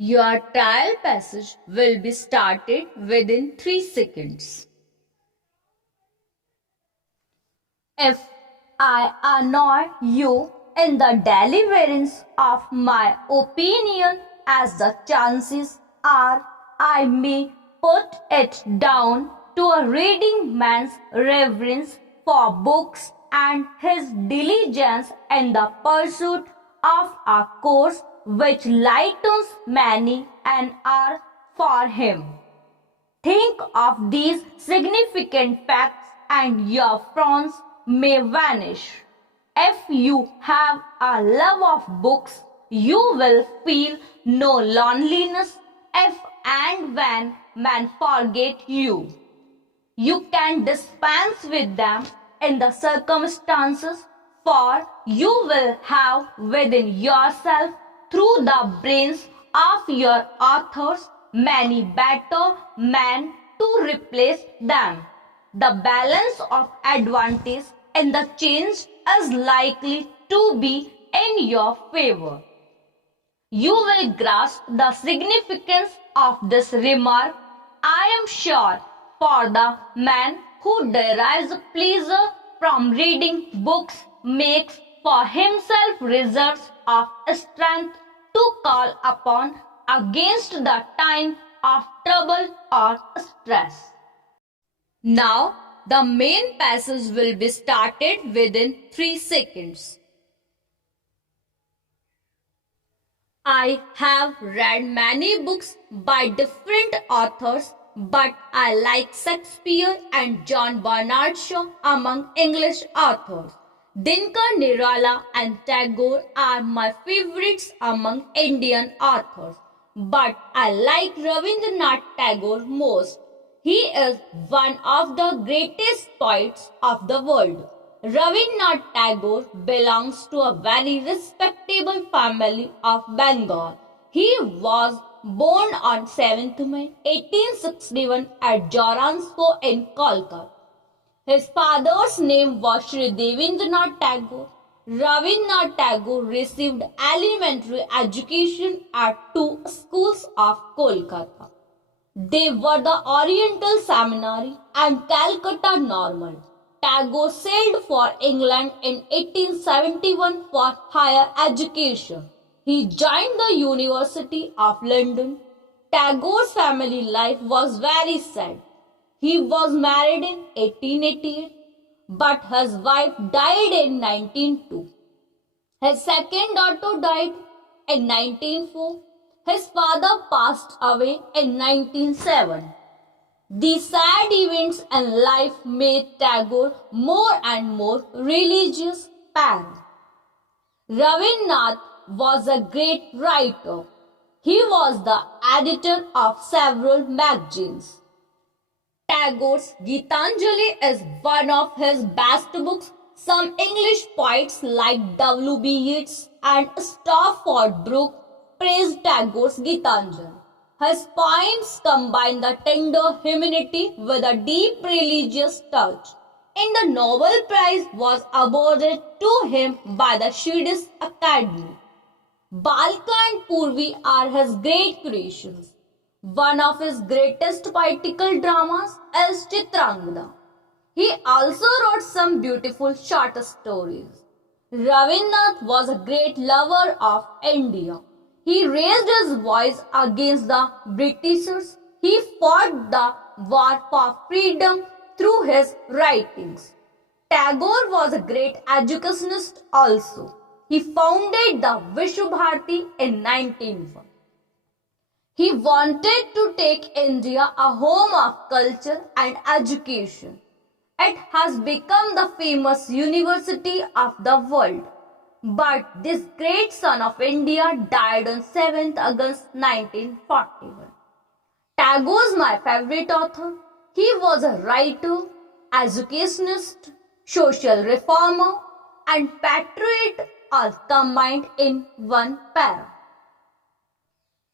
Your trial passage will be started within 3 seconds. If I annoy you in the deliverance of my opinion, as the chances are I may put it down to a reading man's reverence for books and his diligence in the pursuit of a course which lightens many an hour for him. Think of these significant facts and your frowns may vanish. If you have a love of books, you will feel no loneliness if and when men forget you. You can dispense with them in the circumstances, for you will have within yourself, through the brains of your authors, many better men to replace them. The balance of advantage in the change is likely to be in your favor. You will grasp the significance of this remark, I am sure, for the man who derives pleasure from reading books makes for himself reserves of strength to call upon against the time of trouble or stress. Now, the main passage will be started within 3 seconds. I have read many books by different authors, but I like Shakespeare and John Bernard Shaw among English authors. Dinkar Nirala and Tagore are my favorites among Indian authors, but I like Rabindranath Tagore most. He is one of the greatest poets of the world. Rabindranath Tagore belongs to a very respectable family of Bengal. He was born on 7th May 1861 at Joransko in Kolkata. His father's name was Sri Devendranath Tagore. Rabindranath Tagore received elementary education at 2 schools of Kolkata. They were the Oriental Seminary and Calcutta Normal. Tagore sailed for England in 1871 for higher education. He joined the University of London. Tagore's family life was very sad. He was married in 1888, but his wife died in 1902. His second daughter died in 1904. His father passed away in 1907. These sad events in life made Tagore more and more religious parent. Rabindranath was a great writer. He was the editor of several magazines. Tagore's Gitanjali is one of his best books. Some English poets like W.B. Yeats and Stafford Brooke praised Tagore's Gitanjali. His poems combine the tender humanity with a deep religious touch. And the Nobel Prize was awarded to him by the Swedish Academy. Balka and Purvi are his great creations. One of his greatest poetical dramas is Chitrangada. He also wrote some beautiful short stories. Rabindranath was a great lover of India. He raised his voice against the Britishers. He fought the war for freedom through his writings. Tagore was a great educationist also. He founded the Vishwabharati in 1901. He wanted to take India a home of culture and education. It has become the famous university of the world. But this great son of India died on 7th August 1941. Tagore is my favorite author. He was a writer, educationist, social reformer, and patriot all combined in one para.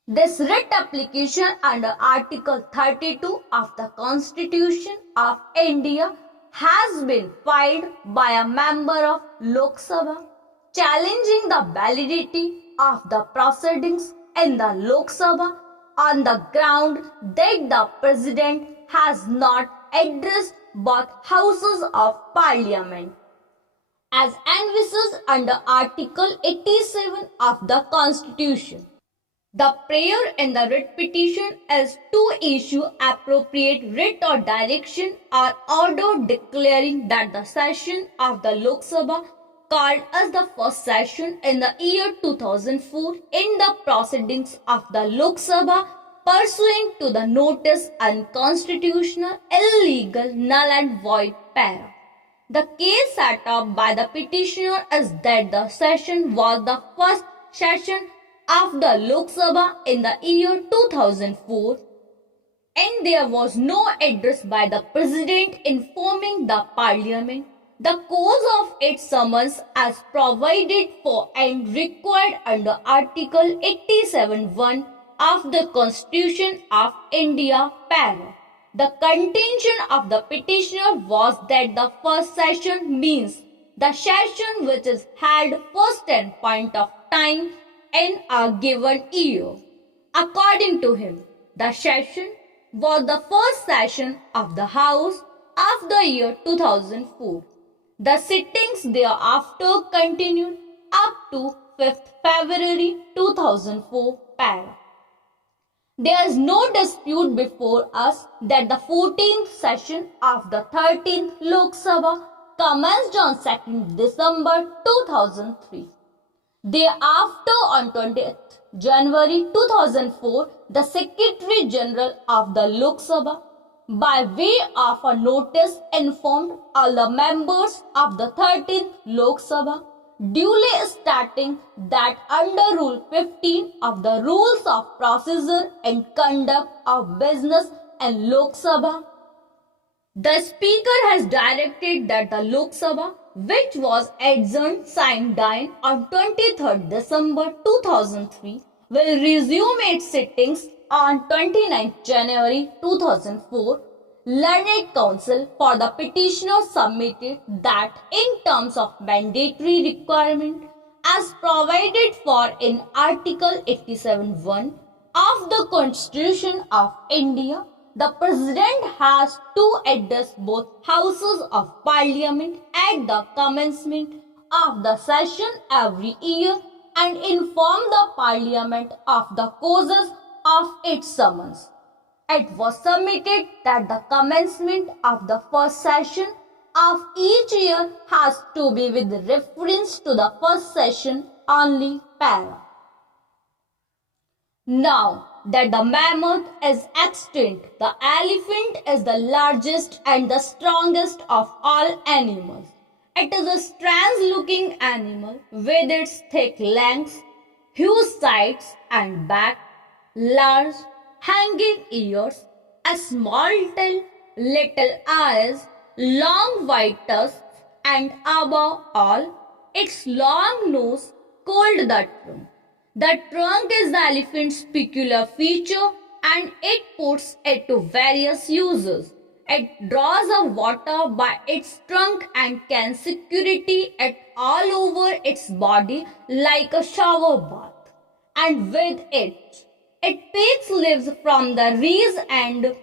This writ application under Article 32 of the Constitution of India has been filed by a member of Lok Sabha, challenging the validity of the proceedings in the Lok Sabha on the ground that the President has not addressed both houses of Parliament, as envisaged under Article 87 of the Constitution. The prayer in the writ petition is to issue appropriate writ or direction or order declaring that the session of the Lok Sabha called as the first session in the year 2004 in the proceedings of the Lok Sabha pursuant to the notice unconstitutional, illegal, null and void para. The case set up by the petitioner is that the session was the first session of the Lok Sabha in the year 2004 and there was no address by the President informing the Parliament the cause of its summons as provided for and required under Article 87(1) of the Constitution of India para. The contention of the petitioner was that the first session means the session which is held first and point of time in a given year. According to him, the session was the first session of the House of the year 2004. The sittings thereafter continued up to 5th February 2004 para. There is no dispute before us that the 14th session of the 13th Lok Sabha commenced on 2nd December 2003. Thereafter, on 20th January 2004, the Secretary General of the Lok Sabha, by way of a notice, informed all the members of the 13th Lok Sabha, duly stating that under Rule 15 of the Rules of Procedure and Conduct of Business in Lok Sabha, the Speaker has directed that the Lok Sabha, which was adjourned sine die on 23rd December 2003, will resume its sittings on 29th January 2004. Learned Counsel for the petitioner submitted that in terms of mandatory requirement as provided for in Article 87(1) of the Constitution of India, the President has to address both houses of Parliament at the commencement of the session every year and inform the Parliament of the causes of its summons. It was submitted that the commencement of the first session of each year has to be with reference to the first session only para. Now that the mammoth is extinct, the elephant is the largest and the strongest of all animals. It is a strange-looking animal with its thick legs, huge sides and back, large hanging ears, a small tail, little eyes, long white tusks, and above all, its long nose called the trunk. The trunk is the elephant's peculiar feature and it puts it to various uses. It draws the water by its trunk and can security it all over its body like a shower bath. And with it picks leaves from the reeds and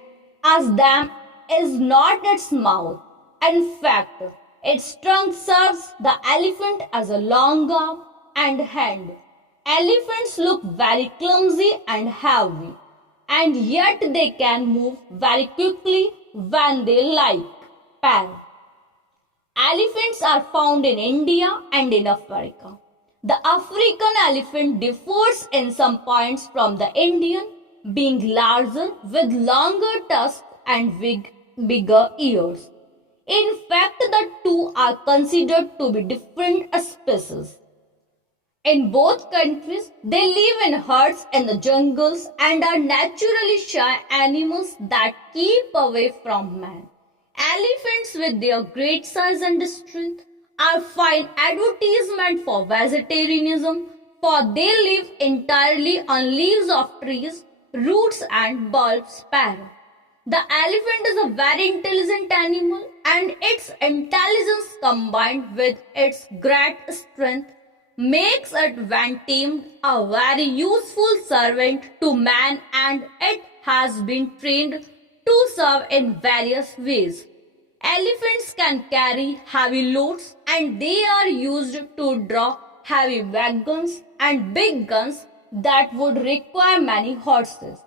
as them is not its mouth. In fact, its trunk serves the elephant as a long arm and hand. Elephants look very clumsy and heavy, and yet they can move very quickly when they like. Para. Elephants are found in India and in Africa. The African elephant differs in some points from the Indian, being larger with longer tusks and bigger ears. In fact, the two are considered to be different species. In both countries, they live in herds in the jungles and are naturally shy animals that keep away from man. Elephants, with their great size and strength, are fine advertisement for vegetarianism, for they live entirely on leaves of trees, roots and bulbs. Para. The elephant is a very intelligent animal, and its intelligence combined with its great strength makes it when tamed a very useful servant to man, and it has been trained to serve in various ways. Elephants can carry heavy loads and they are used to draw heavy wagons and big guns that would require many horses.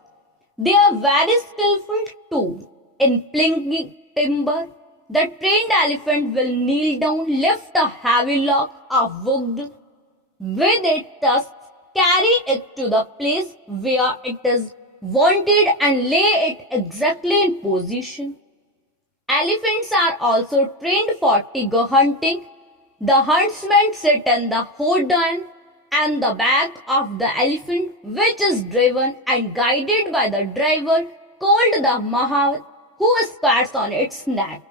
They are very skillful too in plinking timber. The trained elephant will kneel down, lift a heavy log of wood with its tusks, carry it to the place where it is wanted and lay it exactly in position. Elephants are also trained for tiger hunting. The huntsmen sit in the hota and the back of the elephant, which is driven and guided by the driver called the mahol, who squats on its neck.